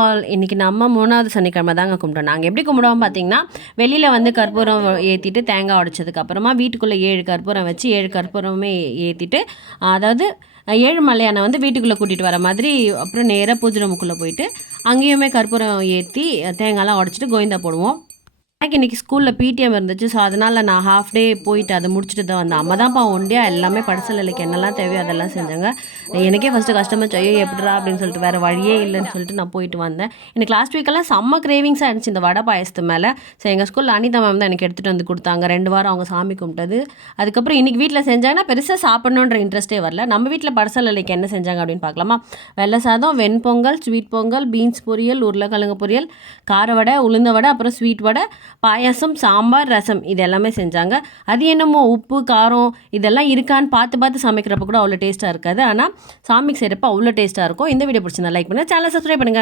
All இன்றைக்கி நம்ம 3வது சனிக்கிழமை தாங்க கும்பிட்டோம். நாங்கள் எப்படி கும்பிடுவோம் பார்த்தீங்கன்னா, வெளியில் வந்து கற்பூரம் ஏற்றிட்டு தேங்காய் உடைச்சதுக்கப்புறமா வீட்டுக்குள்ளே 7 கற்பூரம் வச்சு 7 கற்பூரமே ஏற்றிட்டு, அதாவது 7 மலையானை வந்து வீட்டுக்குள்ளே கூட்டிகிட்டு வர மாதிரி, அப்புறம் நேராக பூஜை ரூமுக்குள்ளே போயிட்டு அங்கேயுமே கற்பூரம் ஏற்றி தேங்காய்லாம் உடச்சிட்டு கோவிந்தா போடுவோம். எனக்கு இன்றைக்கி ஸ்கூலில் பிடிஎம் இருந்துச்சு. ஸோ அதனால் நான் ஹாஃப் டே போயிட்டு அதை முடிச்சுட்டு தான் வந்தேன். அம்மா தான்ப்பா ஒண்டியாக எல்லாமே படசலைக்கு என்னெல்லாம் தேவையோ அதெல்லாம் செஞ்சாங்க. எனக்கே ஃபஸ்ட்டு கஷ்டமாக ஐயோ எப்படிரா அப்படின்னு சொல்லிட்டு வேறு வழியே இல்லைன்னு சொல்லிட்டு நான் போயிட்டு வந்தேன். எனக்கு லாஸ்ட் வீக்கெல்லாம் செம்ம கிரேவிங்ஸாக இருந்துச்சு இந்த வடை பாயசத்து மேலே. ஸோ எங்கள் ஸ்கூலில் அனிதா மேம் தான் எனக்கு எடுத்துகிட்டு வந்து கொடுத்தாங்க. 2 வாரம் அவங்க சாமி கும்பிட்டது. அதுக்கப்புறம் இன்றைக்கி வீட்டில் செஞ்சாங்கன்னா பெருசாக சாப்பிட்ணுன்ற இன்ட்ரெஸ்ட்டே வரல. நம்ம வீட்டில் படசலைக்கு என்ன செஞ்சாங்க அப்படின்னு பார்க்கலாமா. வெள்ளை சாதம், வெண்பொங்கல், ஸ்வீட் பொங்கல், பீன்ஸ் பொரியல், உருளைக்கிழங்கு பொரியல், கார வடை, உளுந்த வடை, அப்புறம் ஸ்வீட் வடை, பாயாசம், சாம்பார், ரசம் இது எல்லாமே செஞ்சாங்க. அது என்னமோ உப்பு காரம் இதெல்லாம் இருக்கான்னு பார்த்து சமைக்கிறப்ப கூட அவ்வளோ டேஸ்ட்டாக இருக்காது. ஆனால் சாமிக்கு செய்கிறப்ப அவ்வளோ டேஸ்ட்டாக இருக்கும். இந்த வீடியோ பிடிச்சிருந்தா லைக் பண்ணுங்கள், சேனலை சப்ஸ்கிரைப் பண்ணுங்கள்.